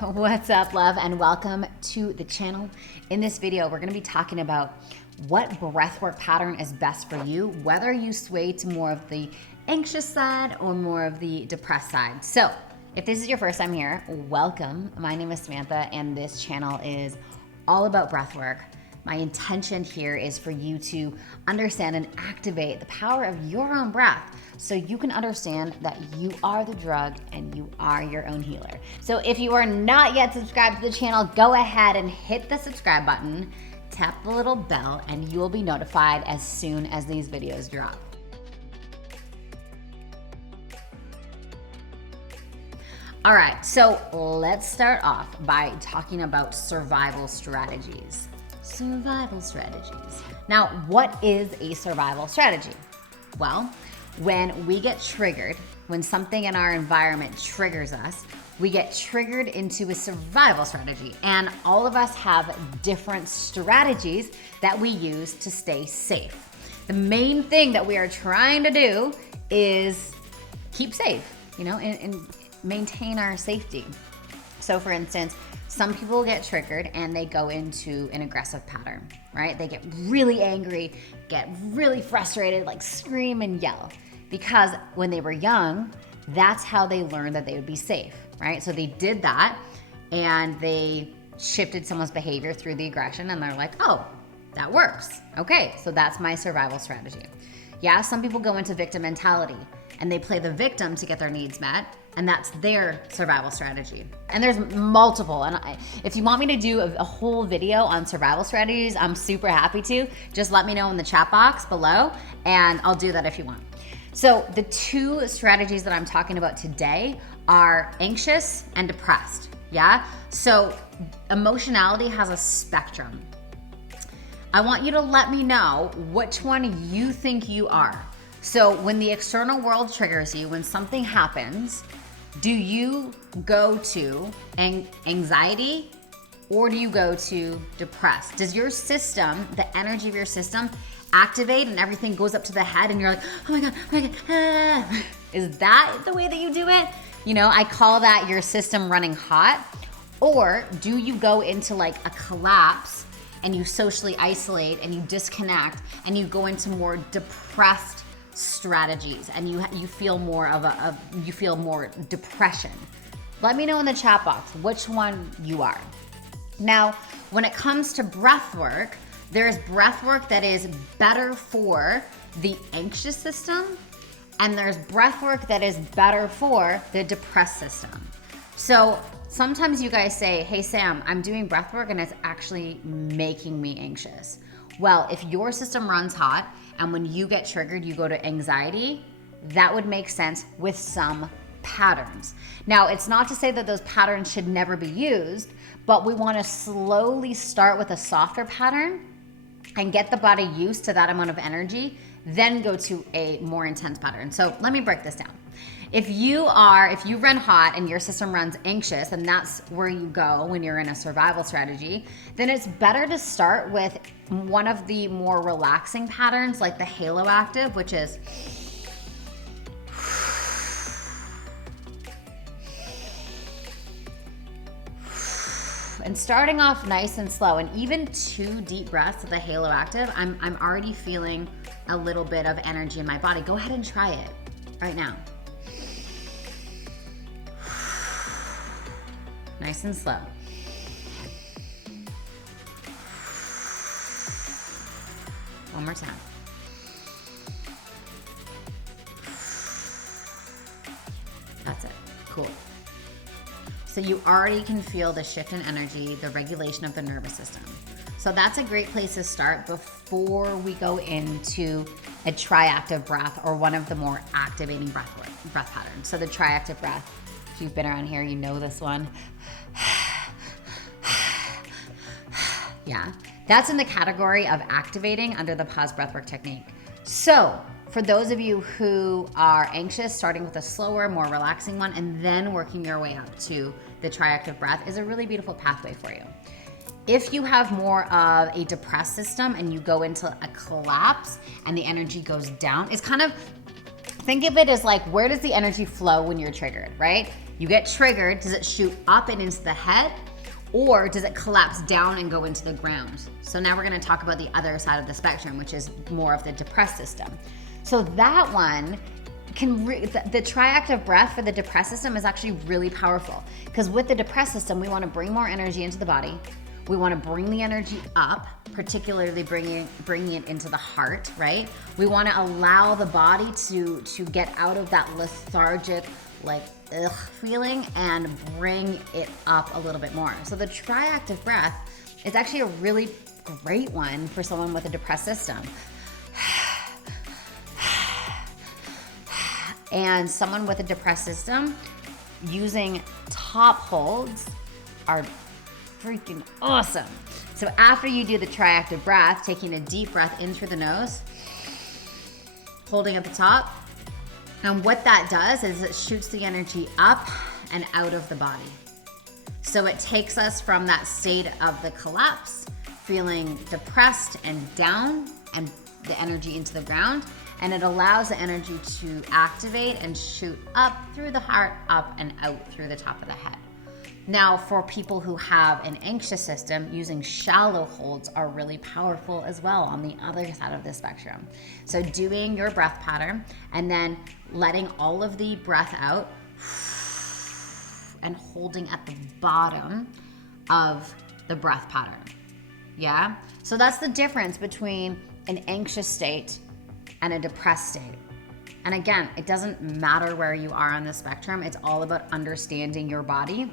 What's up, love, and welcome to the channel. In this video, we're gonna be talking about what breathwork pattern is best for you, whether you sway to more of the anxious side or more of the depressed side. So if this is your first time here, welcome. My name is Samantha, and this channel is all about breathwork. My intention here is for you to understand and activate the power of your own breath so you can understand that you are the drug and you are your own healer. So if you are not yet subscribed to the channel, go ahead and hit the subscribe button, tap the little bell, and you will be notified as soon as these videos drop. All right, so let's start off by talking about survival strategies. Survival strategies. Now, what is a survival strategy? Well, when we get triggered, when something in our environment triggers us, we get triggered into a survival strategy. And all of us have different strategies that we use to stay safe. The main thing that we are trying to do is keep safe, and maintain our safety. So for instance, some people get triggered and they go into an aggressive pattern, right? They get really angry, get really frustrated, like scream and yell. Because when they were young, that's how they learned that they would be safe, right? So they did that and they shifted someone's behavior through the aggression and they're like, oh, that works. Okay, so that's my survival strategy. Yeah, some people go into victim mentality and they play the victim to get their needs met, and that's their survival strategy. And there's multiple, and if you want me to do a whole video on survival strategies, I'm super happy to. Just let me know in the chat box below, and I'll do that if you want. So the two strategies that I'm talking about today are anxious and depressed, yeah? So emotionality has a spectrum. I want you to let me know which one you think you are. So when the external world triggers you, when something happens, do you go to anxiety or do you go to depressed? Does your system, the energy of your system, activate and everything goes up to the head and you're like, oh my God, ah. Is that the way that you do it? I call that your system running hot. Or do you go into like a collapse and you socially isolate and you disconnect and you go into more depressed strategies and you feel more you feel more depression? Let me know in the chat box which one you are. Now, when it comes to breath work, there's breath work that is better for the anxious system, and there's breath work that is better for the depressed system. So sometimes you guys say, hey Sam, I'm doing breath work and it's actually making me anxious. Well, if your system runs hot and when you get triggered, you go to anxiety, that would make sense with some patterns. Now, it's not to say that those patterns should never be used, but we want to slowly start with a softer pattern and get the body used to that amount of energy, then go to a more intense pattern. So let me break this down. If you run hot and your system runs anxious, and that's where you go when you're in a survival strategy, then it's better to start with one of the more relaxing patterns like the halo active, which is and starting off nice and slow, and even 2 deep breaths of the halo active, I'm already feeling a little bit of energy in my body. Go ahead and try it right now. Nice and slow. One more time. That's it. Cool. So you already can feel the shift in energy, the regulation of the nervous system. So that's a great place to start before we go into a triactive breath or one of the more activating breath patterns. So the triactive breath, if you've been around here, you know this one. Yeah, that's in the category of activating under the pause breathwork technique. So for those of you who are anxious, starting with a slower, more relaxing one, and then working your way up to the triactive breath is a really beautiful pathway for you. If you have more of a depressed system and you go into a collapse and the energy goes down, it's kind of, think of it as like, where does the energy flow when you're triggered, right? You get triggered. Does it shoot up and into the head, or does it collapse down and go into the ground? So now we're gonna talk about the other side of the spectrum, which is more of the depressed system. So that one the triactive breath for the depressed system is actually really powerful, because with the depressed system, we want to bring more energy into the body. We want to bring the energy up, particularly bringing it into the heart, right? We want to allow the body to get out of that lethargic, like feeling, and bring it up a little bit more. So the triactive breath is actually a really great one for someone with a depressed system. And someone with a depressed system, using top holds are freaking awesome. So after you do the triactive breath, taking a deep breath in through the nose, holding at the top, and what that does is it shoots the energy up and out of the body. So it takes us from that state of the collapse, feeling depressed and down, and the energy into the ground, and it allows the energy to activate and shoot up through the heart, up and out through the top of the head. Now, for people who have an anxious system, using shallow holds are really powerful as well on the other side of the spectrum. So doing your breath pattern and then letting all of the breath out and holding at the bottom of the breath pattern. Yeah? So that's the difference between an anxious state and a depressed state. And again, it doesn't matter where you are on the spectrum. It's all about understanding your body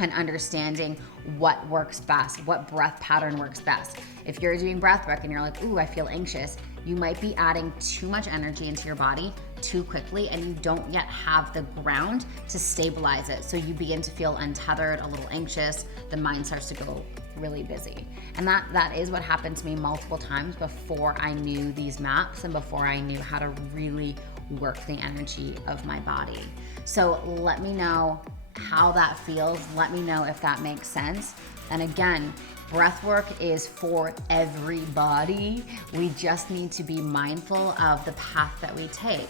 and understanding what works best, what breath pattern works best. If you're doing breathwork and you're like, ooh, I feel anxious, you might be adding too much energy into your body too quickly, and you don't yet have the ground to stabilize it. So you begin to feel untethered, a little anxious, the mind starts to go really busy. And that is what happened to me multiple times before I knew these maps and before I knew how to really work the energy of my body. So let me know how that feels. Let me know if that makes sense. And again, breath work is for everybody. We just need to be mindful of the path that we take.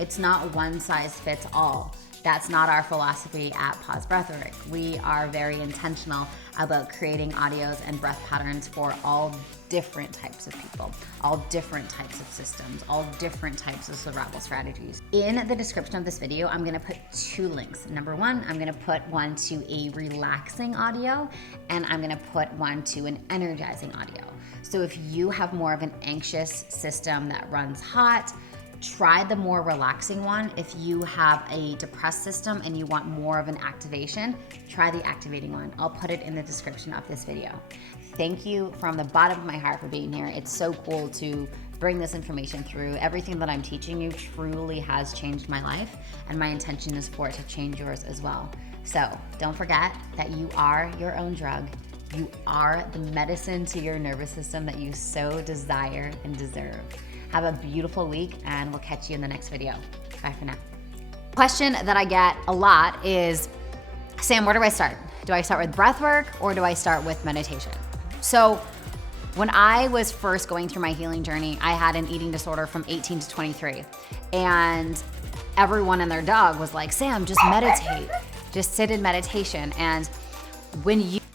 It's not one size fits all. That's not our philosophy at Pause Breathwork. We are very intentional about creating audios and breath patterns for all different types of people, all different types of systems, all different types of survival strategies. In the description of this video, I'm gonna put 2 links. Number 1, I'm gonna put one to a relaxing audio, and I'm gonna put one to an energizing audio. So if you have more of an anxious system that runs hot, try the more relaxing one. If you have a depressed system and you want more of an activation, try the activating one. I'll put it in the description of this video. Thank you from the bottom of my heart for being here. It's so cool to bring this information through. Everything that I'm teaching you truly has changed my life, and my intention is for it to change yours as well. So don't forget that you are your own drug. You are the medicine to your nervous system that you so desire and deserve. Have a beautiful week, and we'll catch you in the next video. Bye for now. Question that I get a lot is, Sam, where do I start? Do I start with breath work or do I start with meditation? So when I was first going through my healing journey, I had an eating disorder from 18 to 23. And everyone and their dog was like, Sam, just meditate. Just sit in meditation. And when you